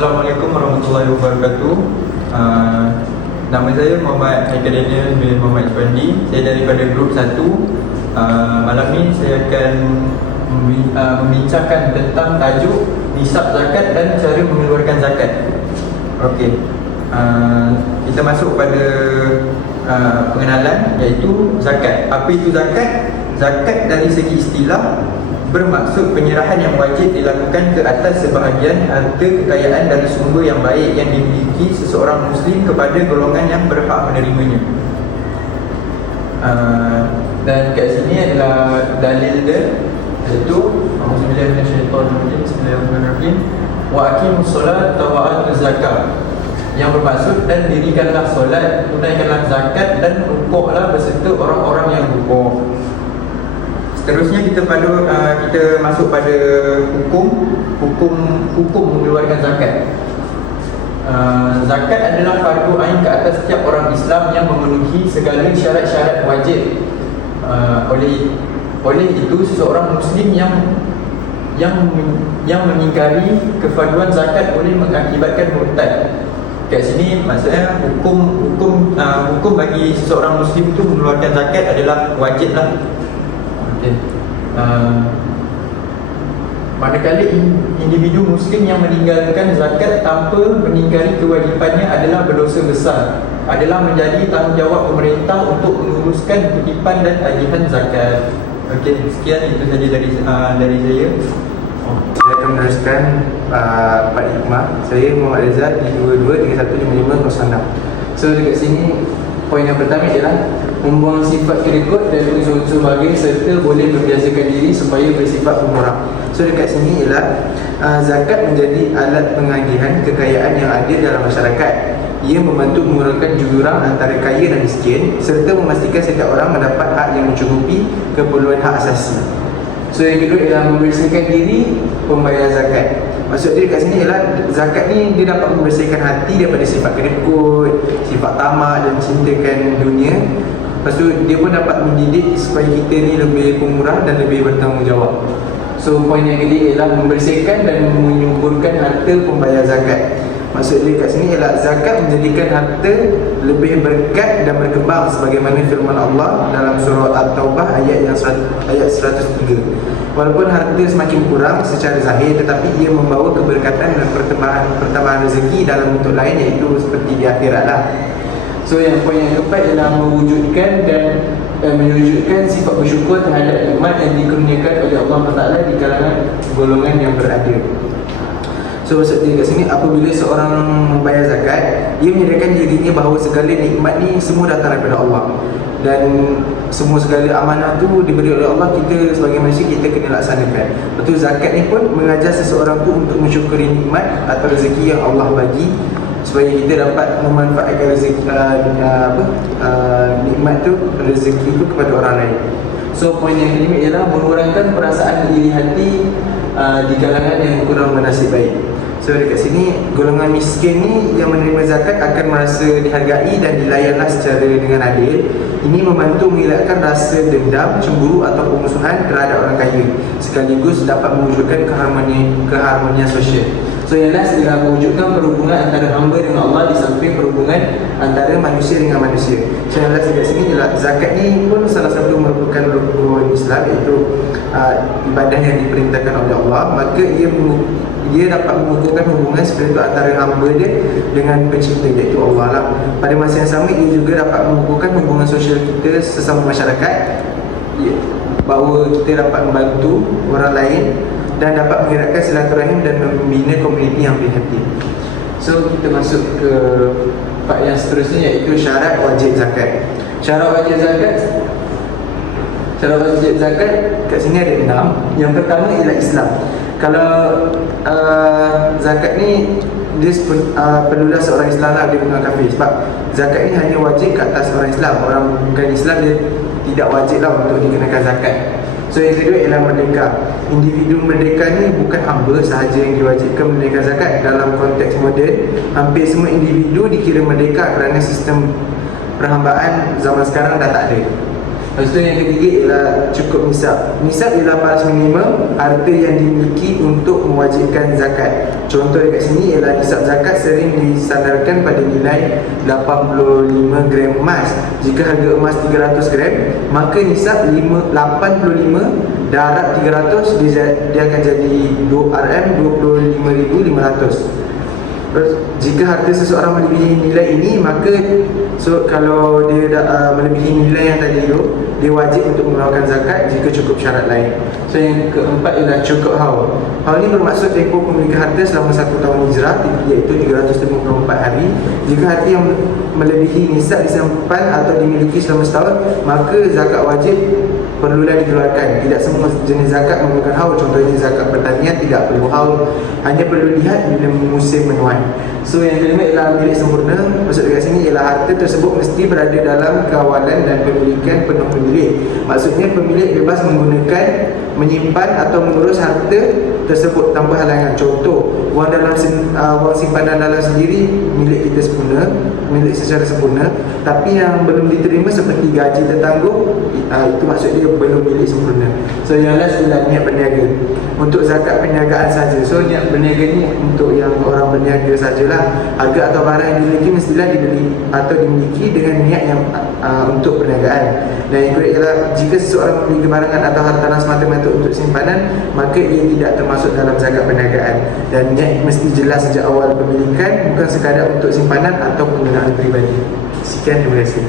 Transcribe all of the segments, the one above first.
Assalamualaikum warahmatullahi wabarakatuh. Uh, nama saya Muhammad Daniel bin Muhammad Ifandi. Saya daripada grup 1. Uh, malam ni saya akan uh, membincangkan tentang tajuk nisab zakat dan cara mengeluarkan zakat. Okey. Uh, kita masuk pada uh, pengenalan iaitu zakat. Apa itu zakat? Zakat dari segi istilah bermaksud penyerahan yang wajib dilakukan ke atas sebahagian harta kekayaan dari sumber yang baik yang dimiliki seseorang muslim kepada golongan yang berhak menerimanya. Uh, dan kat sini adalah dalil dia iaitu Auzubillahi minasyaitonirrajim Bismillahirrahmanirrahim. Wa aqimus solat wa atuz zakat yang bermaksud dan dirikanlah solat tunaikanlah zakat dan rukuklah beserta orang-orang yang rukuk Seterusnya kita pada uh, kita masuk pada hukum hukum hukum mengeluarkan zakat. Uh, zakat adalah fardu ain ke atas setiap orang Islam yang memenuhi segala syarat-syarat wajib. Uh, oleh oleh itu seseorang muslim yang yang yang mengingkari kefarduan zakat boleh mengakibatkan murtad. Kat sini maksudnya hukum hukum uh, hukum bagi seseorang muslim itu mengeluarkan zakat adalah wajib lah Okay. Uh, manakala individu muslim yang meninggalkan zakat tanpa meninggali kewajipannya adalah berdosa besar adalah menjadi tanggungjawab pemerintah untuk menguruskan kutipan dan tagihan zakat. Okey, sekian itu saja dari uh, dari saya. Saya akan meneruskan uh, Pak Hikmah Saya Muhammad Reza di 22-3155-06 So dekat sini Poin yang pertama ialah Membuang sifat kerikut dan unsur-unsur bagi Serta boleh membiasakan diri supaya bersifat pemurah So dekat sini ialah uh, Zakat menjadi alat pengagihan kekayaan yang ada dalam masyarakat. Ia membantu mengurangkan jurang antara kaya dan miskin serta memastikan setiap orang mendapat hak yang mencukupi keperluan hak asasi. So yang kedua ialah membersihkan diri pembayar zakat Maksud dia kat sini ialah zakat ni dia dapat membersihkan hati daripada sifat kedekut, sifat tamak dan cintakan dunia. Lepas tu dia pun dapat mendidik supaya kita ni lebih pemurah dan lebih bertanggungjawab. So poin yang ketiga ialah membersihkan dan menyuburkan harta pembayar zakat Maksud dia kat sini ialah zakat menjadikan harta lebih berkat dan berkembang sebagaimana firman Allah dalam surah At-Taubah ayat yang ayat 103. Walaupun harta semakin kurang secara zahir tetapi ia membawa keberkatan dan pertambahan pertambahan rezeki dalam bentuk lain iaitu seperti di akhirat lah. So yang poin yang keempat ialah mewujudkan dan eh, mewujudkan sifat bersyukur terhadap nikmat yang dikurniakan oleh Allah Taala di kalangan golongan yang berada. So maksud dia kat sini apabila seorang membayar zakat Ia menyediakan dirinya bahawa segala nikmat ni semua datang daripada Allah. Dan semua segala amanah tu diberi oleh Allah Kita sebagai manusia kita kena laksanakan. Betul zakat ni pun mengajar seseorang tu untuk mensyukuri nikmat Atau rezeki yang Allah bagi Supaya kita dapat memanfaatkan rezeki uh, apa, uh, nikmat tu, rezeki tu kepada orang lain. So poin yang kelima ialah mengurangkan perasaan iri hati uh, di kalangan yang kurang bernasib baik So dekat sini golongan miskin ni yang menerima zakat akan merasa dihargai dan dilayanlah secara dengan adil. Ini membantu mengelakkan rasa dendam, cemburu atau pemusuhan terhadap orang kaya sekaligus dapat mewujudkan keharmonian keharmonian sosial. So yang last adalah mewujudkan perhubungan antara hamba dengan Allah di samping perhubungan antara manusia dengan manusia. Yang last dekat sini ialah zakat ni pun salah satu merupakan rukun Islam iaitu uh, ibadah yang diperintahkan oleh Allah maka ia dia dapat mengukuhkan hubungan spiritual antara hamba dia dengan pencipta iaitu Allah lah. Pada masa yang sama ia juga dapat mengukuhkan hubungan sosial kita sesama masyarakat ya, bahawa kita dapat membantu orang lain dan dapat menggerakkan silaturahim dan membina komuniti yang prihatin. So kita masuk ke part yang seterusnya iaitu syarat wajib zakat. Syarat wajib zakat Syarat wajib zakat kat sini ada enam. Yang pertama ialah Islam kalau uh, zakat ni dia uh, perlulah seorang Islam lah dia bukan kafir sebab zakat ni hanya wajib ke atas orang Islam orang bukan Islam dia tidak wajib lah untuk dikenakan zakat so yang kedua ialah merdeka. Individu merdeka ni bukan hamba sahaja yang diwajibkan menunaikan zakat. Dalam konteks moden hampir semua individu dikira merdeka kerana sistem perhambaan zaman sekarang dah tak ada Lepas tu yang ketiga ialah cukup nisab. Nisab ialah balas minimum harta yang dimiliki untuk mewajibkan zakat. Contoh dekat sini ialah nisab zakat sering disandarkan pada nilai 85 gram emas. Jika harga emas 300 gram, maka nisab 5, 85 darab 300 dia, dia akan jadi 2 RM 25,500. Terus, jika harta seseorang melebihi nilai ini maka so kalau dia dah uh, melebihi nilai yang tadi tu dia wajib untuk mengeluarkan zakat jika cukup syarat lain. So yang keempat ialah cukup haul. Haul ini bermaksud tempoh pemilikan harta selama satu tahun hijrah iaitu 354 hari. Jika harta yang melebihi nisab disimpan atau dimiliki selama setahun maka zakat wajib perlulah dikeluarkan. Tidak semua jenis zakat memerlukan haul. Contohnya zakat pertanian tidak perlu haul. Hanya perlu lihat bila musim menuai. So yang kelima ialah milik sempurna. Maksud dekat sini ialah harta tersebut mesti berada dalam kawalan dan pemilikan penuh pemilik. Maksudnya pemilik bebas menggunakan, menyimpan atau mengurus harta tersebut tanpa halangan. Contoh, wang dalam uh, wang simpanan dalam sendiri milik kita sempurna, milik secara sempurna, tapi yang belum diterima seperti gaji tertangguh, uh, itu maksud dia belum milik sempurna. So yang last ialah niat berniaga. Untuk zakat perniagaan saja. So niat berniaga ni untuk yang orang berniaga sajalah. Harga atau barang yang dimiliki mestilah dibeli atau dimiliki dengan niat yang uh, untuk perniagaan. Dan yang kedua ialah jika seseorang membeli kebarangan atau hartanah semata-mata untuk simpanan, maka ia tidak termasuk dalam zakat perniagaan. Dan niat mesti jelas sejak awal pemilikan, bukan sekadar untuk simpanan atau penggunaan peribadi. Sekian, terima kasih.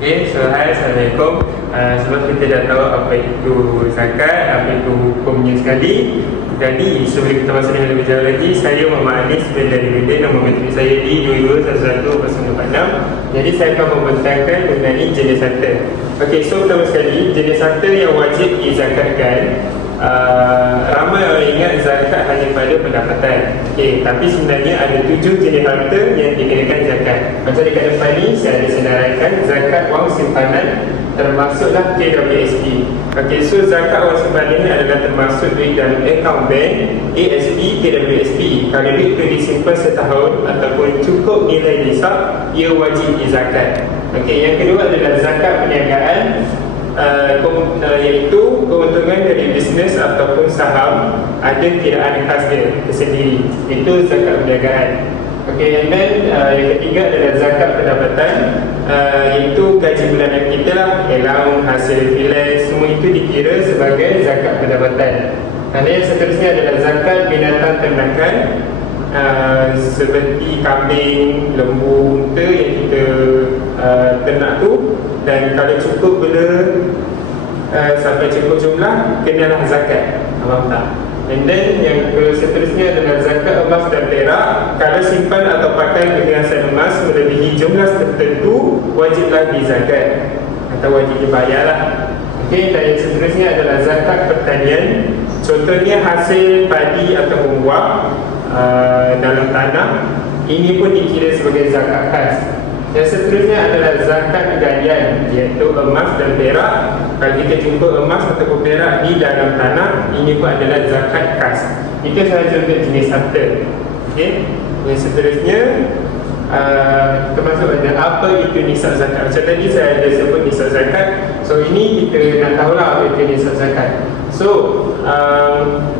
Okay, so hi, Assalamualaikum uh, Sebab kita dah tahu apa itu zakat, apa itu hukumnya sekali Jadi, sebelum kita masuk dengan lebih jauh lagi. Saya Muhammad Anis bin dari Bidin Nama menteri saya di 2211 Jadi, saya akan membentangkan mengenai jenis harta Okay, so pertama sekali Jenis harta yang wajib dizakatkan Uh, ramai orang ingat zakat hanya pada pendapatan. Okay, Tapi sebenarnya ada tujuh jenis harta yang dikenakan zakat. Macam dekat depan ni saya ada senaraikan zakat wang simpanan Termasuklah KWSP okay, So zakat wang simpanan ni adalah termasuk duit dalam account bank ASP, KWSP Kalau duit itu disimpan setahun ataupun cukup nilai nisab Ia wajib dizakat. Okay, Yang kedua adalah zakat Uh, iaitu keuntungan dari bisnes ataupun saham ada kiraan khas dia tersendiri. Itu zakat perniagaan. Okey, and then uh, yang ketiga adalah zakat pendapatan. Uh, iaitu gaji bulanan kita lah. Allowance, hasil freelance semua itu dikira sebagai zakat pendapatan. Dan yang seterusnya adalah zakat binatang ternakan. Uh, seperti kambing, lembu, unta yang kita uh, ternak tu. Dan kalau cukup bila uh, sampai cukup jumlah kenalah zakat. Faham tak and then yang seterusnya adalah zakat emas dan perak. Kalau simpan atau pakai perhiasan emas melebihi jumlah tertentu wajiblah dizakat atau wajib dibayarlah Okey, dan yang seterusnya adalah zakat pertanian. Contohnya hasil padi atau buah uh, dalam tanah. Ini pun dikira sebagai zakat khas yang seterusnya adalah zakat galian iaitu emas dan perak. Kalau kita jumpa emas atau perak di dalam tanah, ini pun adalah zakat khas. Itu sahaja untuk jenis harta. Okey. Yang seterusnya uh, kita masuk pada apa itu nisab zakat. Macam tadi saya ada sebut nisab zakat. So ini kita nak tahulah apa itu nisab zakat. So um,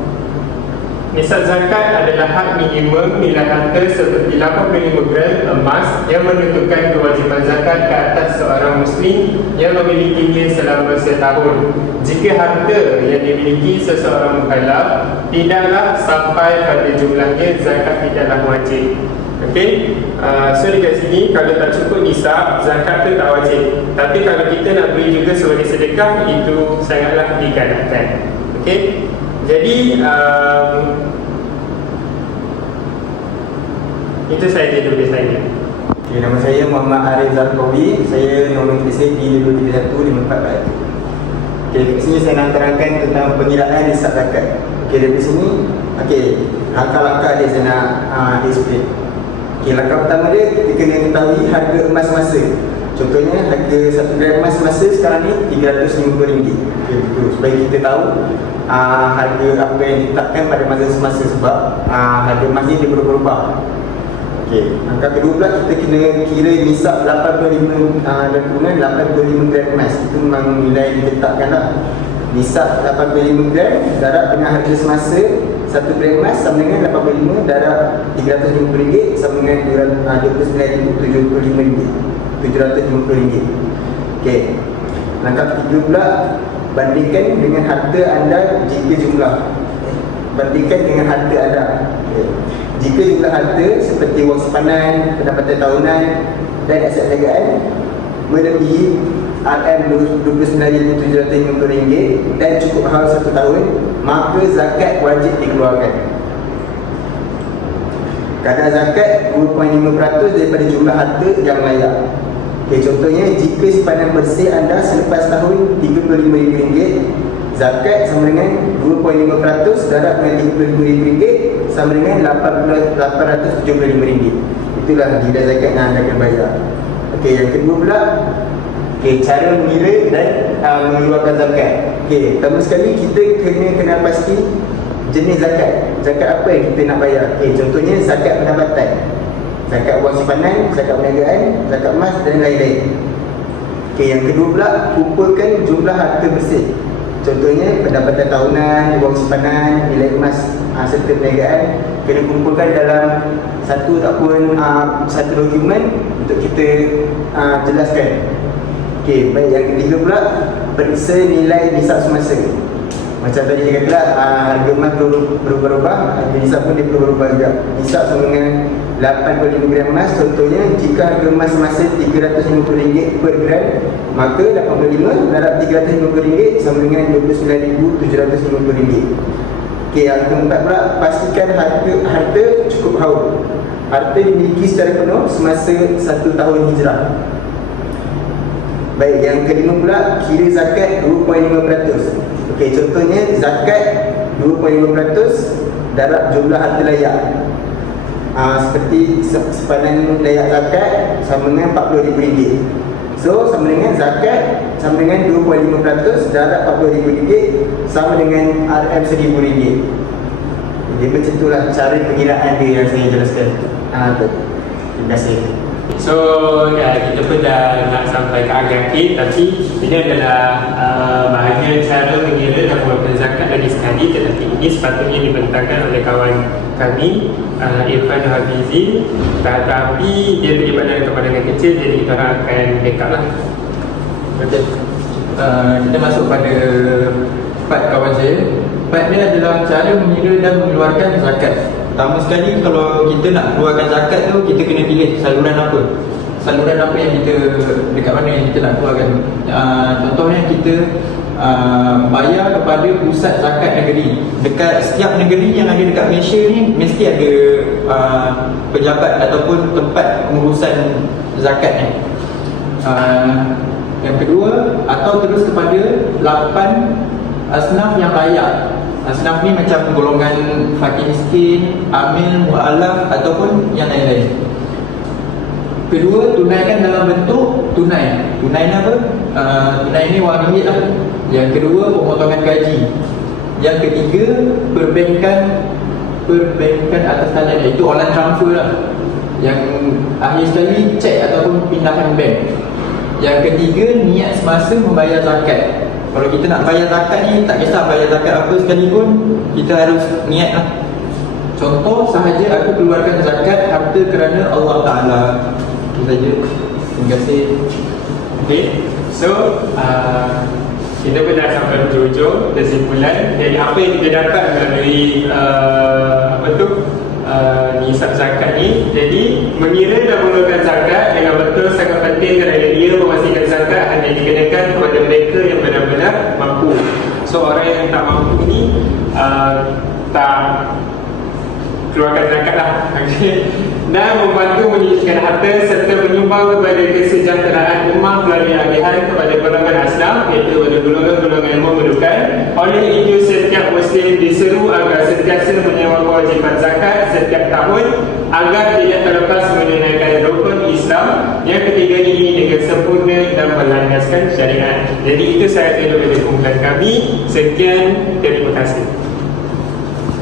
Nisab zakat adalah hak minimum nilai harta seperti 85 gram emas yang menentukan kewajiban zakat ke atas seorang muslim yang memilikinya selama setahun. Jika harta yang dimiliki seseorang mukallaf tidaklah sampai pada jumlahnya zakat tidaklah wajib. Okey, uh, so dekat sini kalau tak cukup nisab zakat tu tak wajib. Tapi kalau kita nak beri juga sebagai sedekah itu sangatlah digalakkan. Okey. Jadi um, itu saja dulu saya. Okay, nama saya Muhammad Arif Zarkowi Saya nombor KC D23154 Okay, kat sini saya nak terangkan tentang pengiraan nisab zakat Okay, dari sini Okay, langkah-langkah dia saya nak uh, explain. Okay, langkah pertama dia Kita kena ketahui harga emas masa Contohnya, harga 1 gram emas masa sekarang ni RM350 Okay, betul Supaya kita tahu uh, harga apa yang ditetapkan pada masa semasa Sebab uh, harga emas ni dia berubah-ubah Okey, angka kedua pula kita kena kira nisab 85 uh, dan kurungan 85 gram emas. Itu memang nilai diletakkan lah. Nisab 85 gram darab dengan harga semasa 1 gram emas sama dengan 85 darab RM350 sama dengan uh, RM29,075 RM750 Okey. Langkah ketiga pula bandingkan dengan harta anda jika jumlah bandingkan dengan harta anda. Okey. Jika jumlah harta seperti wang simpanan, pendapatan tahunan dan aset perniagaan melebihi RM29,750 dan cukup haul satu tahun, maka zakat wajib dikeluarkan. Kadar zakat 2.5% daripada jumlah harta yang layak. Okay, contohnya jika simpanan bersih anda selepas tahun RM35,000 Zakat sama dengan 2.5% darab dengan RM35,000 sama dengan RM875 Itulah nilai zakat yang anda akan bayar. Okey, yang kedua pula Okey, cara mengira dan uh, mengeluarkan zakat. Okey, pertama sekali kita kena kenal pasti jenis zakat Zakat apa yang kita nak bayar Okey, contohnya zakat pendapatan zakat wang simpanan, zakat perniagaan, zakat emas dan lain-lain. Okey, yang kedua pula kumpulkan jumlah harta bersih. Contohnya pendapatan tahunan, wang simpanan, nilai emas aa, serta perniagaan kena kumpulkan dalam satu ataupun aa, satu dokumen untuk kita aa, jelaskan. Okey, baik yang ketiga pula periksa nilai nisab semasa. Macam tadi saya kata uh, harga emas berubah- berubah-ubah, harga nisab pun dia berubah juga. Nisab sama dengan 85 gram emas. Contohnya jika harga emas semasa RM350 per gram, maka 85 darab RM350 sama dengan RM29,750. Okey, yang keempat pula pastikan harta harta cukup haul. Harta dimiliki secara penuh semasa satu tahun hijrah. Baik, yang kelima pula kira zakat 2.5%. Okey, contohnya zakat 2.5% darab jumlah harta layak. Ah seperti se- sepadan layak zakat sama dengan RM40,000. So, sama dengan zakat sama dengan 2.5% darab RM40,000 sama dengan RM1,000. Jadi macam itulah cara pengiraan dia yang saya jelaskan. Ah tu. Terima kasih. So ya, kita pun dah nak sampai ke akhir akhir Tapi ini adalah uh, bahagian cara mengeluarkan sekali Tetapi ini sepatutnya dibentangkan oleh kawan kami uh, Irfan Hafizi Tetapi dia kepada yang kecil Jadi kita akan backup lah Okey. Uh, kita masuk pada part kawan saya. Part dia adalah cara mengira dan mengeluarkan zakat. Pertama sekali kalau kita nak keluarkan zakat tu kita kena pilih saluran apa. Saluran apa yang kita dekat mana yang kita nak keluarkan. Uh, contohnya kita uh, bayar kepada pusat zakat negeri. Dekat setiap negeri yang ada dekat Malaysia ni mesti ada uh, pejabat ataupun tempat pengurusan zakat ni. Uh, yang kedua atau terus kepada 8 asnaf yang layak. Asnaf ni macam golongan fakir miskin, amil, mu'alaf ataupun yang lain-lain. Kedua, tunaikan dalam bentuk tunai. Tunai ni apa? Uh, tunai ni wang ringgit lah. Yang kedua, pemotongan gaji. Yang ketiga, perbankan perbankan atas talian iaitu online transfer lah. Yang akhir sekali, cek ataupun pindahan bank. Yang ketiga, niat semasa membayar zakat. Kalau kita nak bayar zakat ni, tak kisah bayar zakat apa sekalipun, kita harus niat lah. Contoh sahaja aku keluarkan zakat harta kerana Allah Ta'ala. Itu saja. Terima kasih. Okay, so uh, kita pun dah sampai hujung kesimpulan Jadi apa yang kita dapat melalui uh, apa tu uh, zakat ni Jadi mengira dan mengeluarkan zakat dengan betul sangat penting kerana ia memastikan zakat hanya dikenakan kepada mereka yang benar-benar mampu So orang yang tak mampu ni uh, tak keluarkan zakat lah. Okay. dan membantu menyisihkan harta serta menyumbang kepada kesejahteraan umat melalui agihan kepada golongan asnaf iaitu pada golongan-golongan yang memerlukan. Oleh itu setiap muslim diseru agar sentiasa menyewa kewajipan zakat setiap tahun agar tidak terlepas menunaikan rukun Islam yang ketiga ini dengan sempurna dan melandaskan syariat. Jadi itu saya daripada kumpulan kami. Sekian. Terima kasih